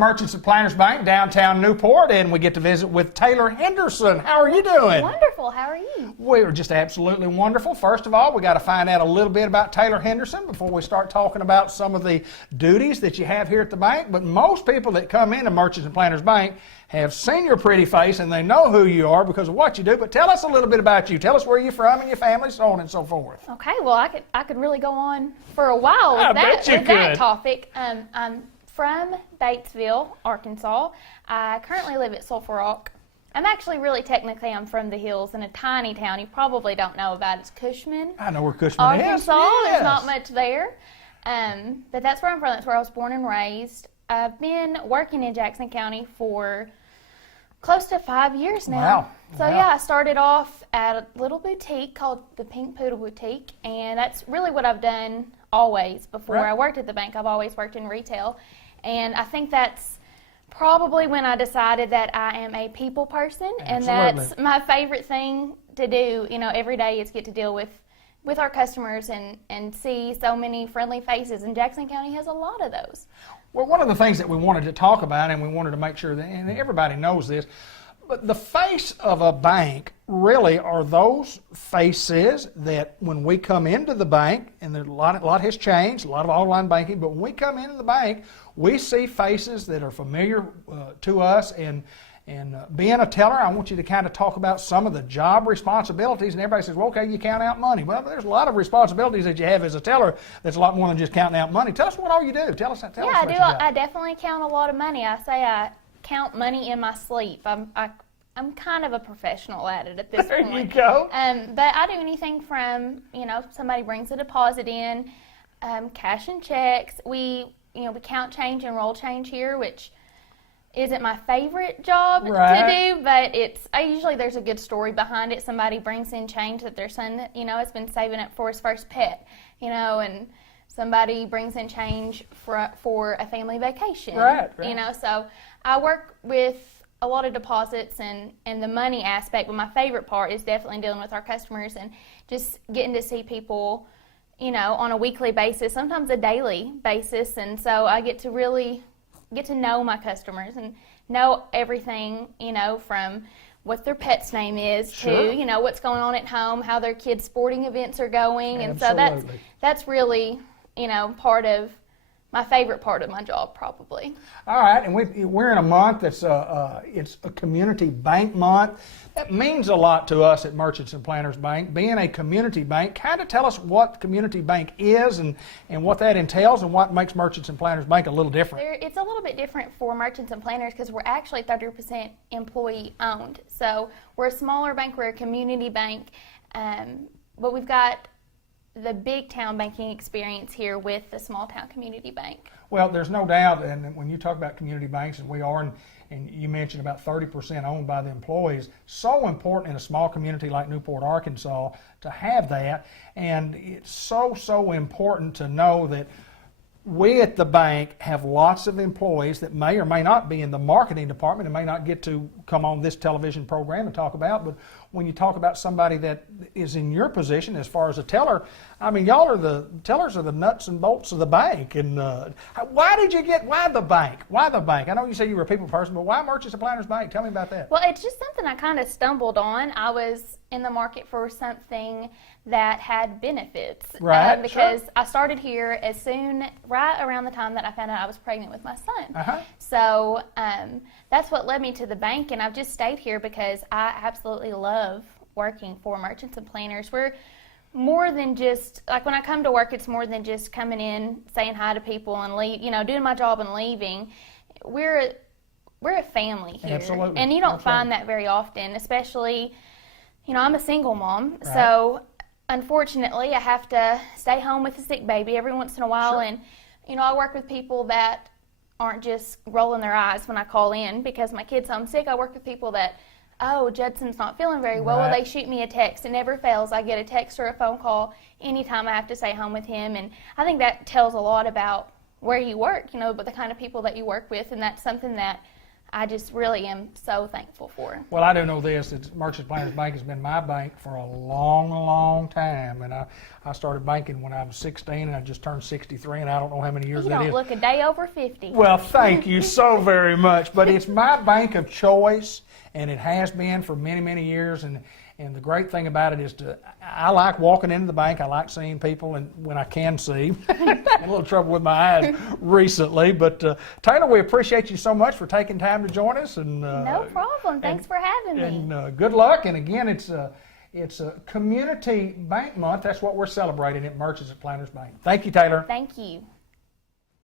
Merchants and Planners Bank, downtown Newport, and we get to visit with Taylor Henderson. How are you doing? Wonderful. How are you? We're just absolutely wonderful. First of all, we got to find out a little bit about Taylor Henderson before we start talking about some of the duties that you have here at the bank. But most people that come into Merchants and Planners Bank have seen your pretty face and they know who you are because of what you do. But tell us a little bit about you. Tell us where you're from and your family, so on and so forth. Okay. Well, I could really go on for a while with that topic. I'm from Batesville, Arkansas. I currently live at Sulphur Rock. I'm actually technically I'm from the hills in a tiny town you probably don't know about. It's Cushman. I know where Cushman is. Arkansas. Yes. There's not much there. But that's where I'm from. That's where I was born and raised. I've been working in Jackson County for close to 5 years now. Wow. So yeah, I started off at a little boutique called the Pink Poodle Boutique, and that's really what I've done always. Before I worked at the bank, I've always worked in retail, and I think that's probably when I decided that I am a people person, and that's my favorite thing to do. You know, every day is get to deal with our customers and see so many friendly faces, and Jackson County has a lot of those. Well, one of the things that we wanted to talk about, and we wanted to make sure that, and everybody knows this, but the face of a bank really are those faces that when we come into the bank, and a lot has changed, a lot of online banking, but when we come into the bank, we see faces that are familiar to us. And being a teller, I want you to kind of talk about some of the job responsibilities. And everybody says, well, okay, you count out money. Well, there's a lot of responsibilities that you have as a teller that's a lot more than just counting out money. Tell us what all you do. Tell us what you do. I definitely count a lot of money. I say I count money in my sleep. I'm kind of a professional at it at this point. There you go. But I do anything from, somebody brings a deposit in, cash and checks. We count change and roll change here, which isn't my favorite job to do, but usually there's a good story behind it. Somebody brings in change that their son, has been saving up for his first pet, and somebody brings in change for a family vacation. Right. So I work with a lot of deposits and the money aspect, but my favorite part is definitely dealing with our customers and just getting to see people, on a weekly basis, sometimes a daily basis, and so I get to really get to know my customers and know everything, from what their pet's name is to, what's going on at home, how their kids' sporting events are going. Absolutely. And so that's really, part of my favorite part of my job, probably. All right, and we're in a month that's it's a community bank month. That means a lot to us at Merchants and Planners Bank. Being a community bank, kind of tell us what community bank is and what that entails and what makes Merchants and Planners Bank a little different. It's a little bit different for Merchants and Planners because we're actually 30% employee owned. So we're a smaller bank, we're a community bank, but we've got the big town banking experience here with the small town community bank. Well, there's no doubt, and when you talk about community banks, and we are, and you mentioned about 30% owned by the employees, so important in a small community like Newport, Arkansas, to have that. And it's so important to know that we at the bank have lots of employees that may or may not be in the marketing department and may not get to come on this television program and talk about, but when you talk about somebody that is in your position as far as a teller, I mean, y'all are the tellers are the nuts and bolts of the bank. And why the bank? Why the bank? I know you said you were a people person, but why Merchants and Planners Bank? Tell me about that. Well, it's just something I kind of stumbled on. I was in the market for something that had benefits. Right. Because I started here right around the time that I found out I was pregnant with my son. So that's what led me to the bank, and I've just stayed here because I absolutely love working for Merchants and Planners. We're more than just, like when I come to work, it's more than just coming in, saying hi to people and leave, doing my job and leaving. We're a family here. Absolutely. And you don't find that very often, especially, I'm a single mom, so unfortunately I have to stay home with a sick baby every once in a while. And, I work with people that aren't just rolling their eyes when I call in because my kid's homesick. I work with people that, Judson's not feeling very well. Well, they shoot me a text. It never fails. I get a text or a phone call anytime I have to stay home with him. And I think that tells a lot about where you work, but the kind of people that you work with. And that's something that I just really am so thankful for. Well, I do know this. Merchants Planters Bank has been my bank for a long, long time. And I started banking when I was 16, and I just turned 63, and I don't know how many years You that don't is. look a day over 50. Well, thank you so very much. But it's my bank of choice, and it has been for many, many years. And the great thing about it is I like walking into the bank. I like seeing people, and when I can see. Had a little trouble with my eyes recently. But Taylor, we appreciate you so much for taking time to join us. And No problem. Thanks for having me. And good luck. And again, it's a Community Bank Month. That's what we're celebrating at Merchants at Planters Bank. Thank you, Taylor. Thank you.